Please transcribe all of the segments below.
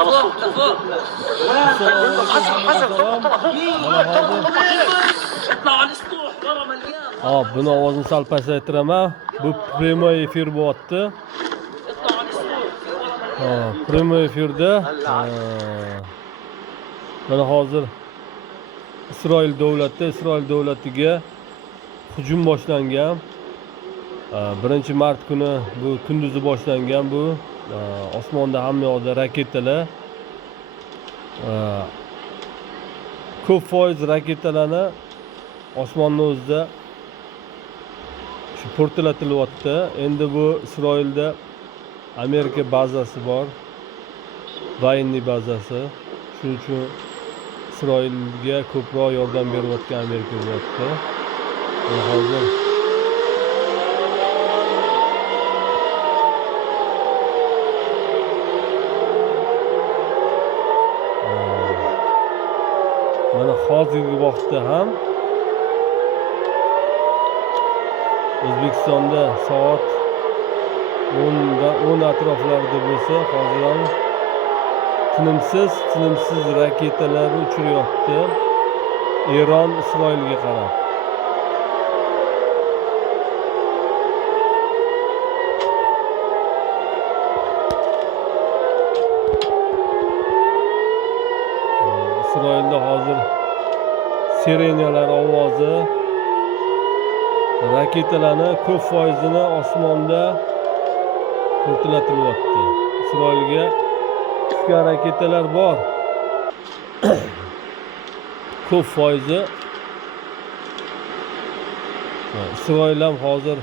لفوق لفوق. حسن اطلعوا على السطوح ورا مليان. Hop, buni ovozini sal pasaytiraman. Bu prямой efir bo'lyapti. اطلعوا على السطوح. Ha, prямой efirda mana hozir Isroil davlatiga hujum boshlangan. 1-mart kuni bu kunduzi boshlangan bu. Osmonda hamma yoqda raketalar. Ko'p foiz raketalarni osmonni o'zida shu portlatilyapti. Endi bu Isroilda Amerika bazasi bor. Voyenniy bazasi. Shuning uchun Isroilga ko'proq yordam berayotgan Amerika bo'lyapti. Hozir mana hozirgi vaqtda ham O'zbekistonda soat 10 atroflarida bo'lsa, hozir ham tinimsiz raketalar uchiryapti Eron Isroilga qarab. Isroilda hozir sirenalar ovozi, raketalarni ko'p foizini osmonda portlatilyapti. Isroilga tushgan raketalar bor. Ko'p foizi Isroil ham hozir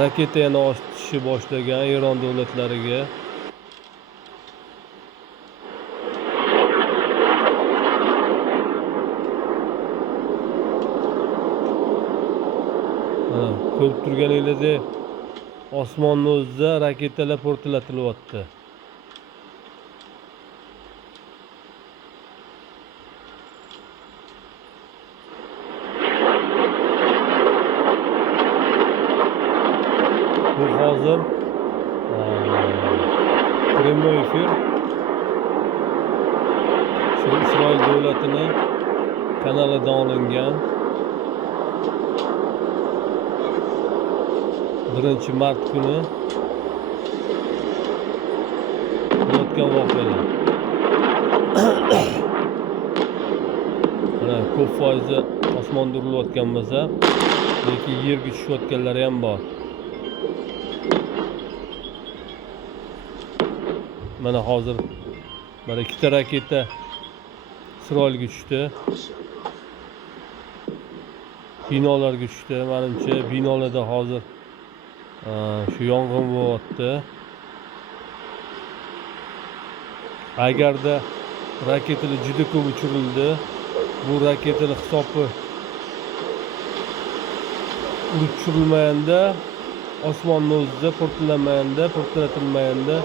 raketa yana ochishni boshlagan Eron davlatlariga. Ko'rib turganingizdek, osmonni o'zida raketalar portlatilyapti. Bu hozir prямой efir shu Isroil davlatining kanalidan olingan. 1-mart kuni bo'layotgan voqealar. Mana ko'p foizi osmonda urilayotgan bo'lsa, lekin yerga tushayotganlari ham bor. Mana hozir mana 2 raketa Isroilga tushdi. Binolarga tushdi. Menimcha binolarda hozir shu yong'in bo'lyapti. Agarda raketalar juda ko'p uchirildi, bu raketalar hisobi urib tushirilmaganda, osmonni o'zida portlatilmaganda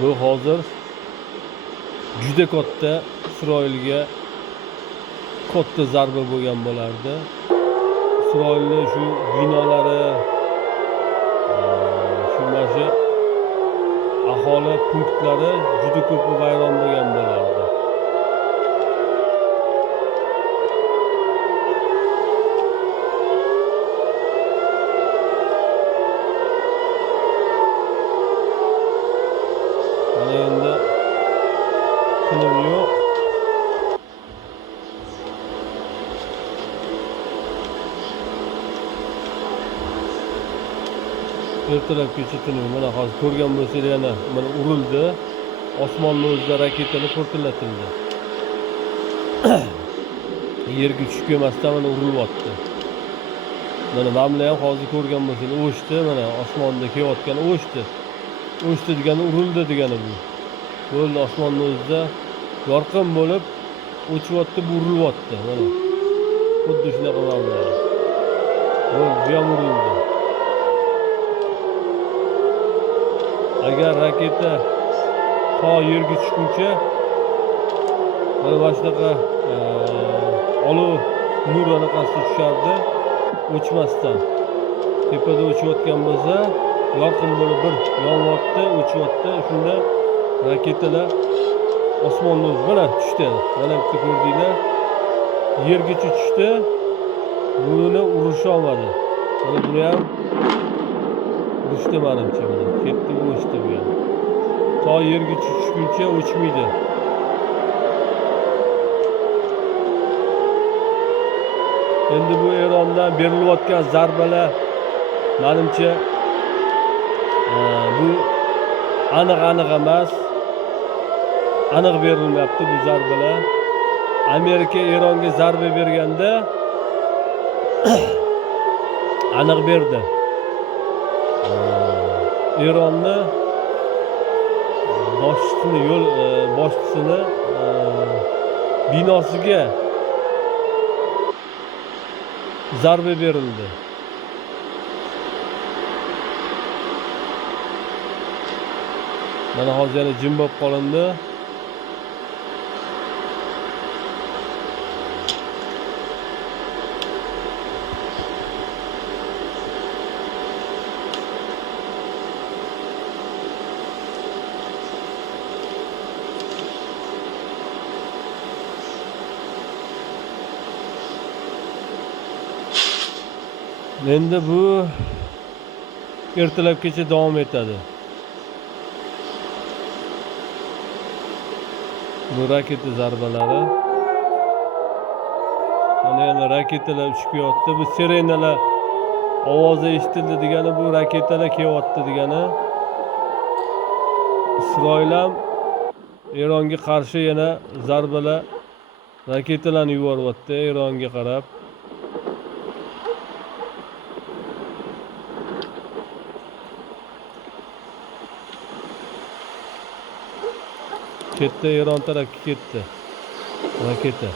bu hozir juda katta Isroilga katta zarba bo'lgan bo'lardi. Isroilning shu binolari, shu aholi punktlari juda ko'p vayron bo'lgan bo'lardi. Mana endi kunim yo'q. Ertalab kechitini mana hozir ko'rgan bo'lsangiz, yana mana urildi. Osmonni o'zida raketalar portlatildi. Yerga tushib kelmasdan mana urilyapti. Mana mamla ham hozir ko'rgan bo'lsangiz, o'chdi, mana osmonda kelayotgan o'chdi. O'chdi degani urildi degani bu. Bo'ldi, osmonni o'zida yorqin bo'lib o'chyapti, burilyapti. Mana xuddi shunaqa mamla. Bo'ldi, bu ham urildi. Agar raketa to yerga tushguncha mana shunaqa olov nur anaqasi tushardi, o'chmasdan. Tepada o'chayotgan bo'lsa, yorqin bo'lib bir yonyapti, o'chyapti. Shunda raketalar osmonda mana tushdi. Mana bitta ko'rdinglar. Yergacha tushdi. Buni urisha olmadi. Mana buni ham urushdi menimcha mana. Ketdi, o'chdi bu ham. To yergacha tushguncha o'chmaydi. Endi bu Erondan berilayotgan zarbalar menimcha bu aniq emas. Aniq berilmayapti bu zarbalar. Amerika Eronga zarba berganda aniq berdi. Eronni boshchisini binosiga zarba berildi. Mana hozir yana jim bo'lib qolindi. Endi bu ertalabgacha davom etadi. Bu raketa zarbalari. Mana yana raketalar uchib kelyapti. Bu sirenalar ovozi eshitildi degani bu raketalar kelyapti degani. Isroil ham Eronga qarshi yana zarbalar, raketalarni yuboryapti Eronga qarab. Ketdi, Eron tarafga ketdi raketa.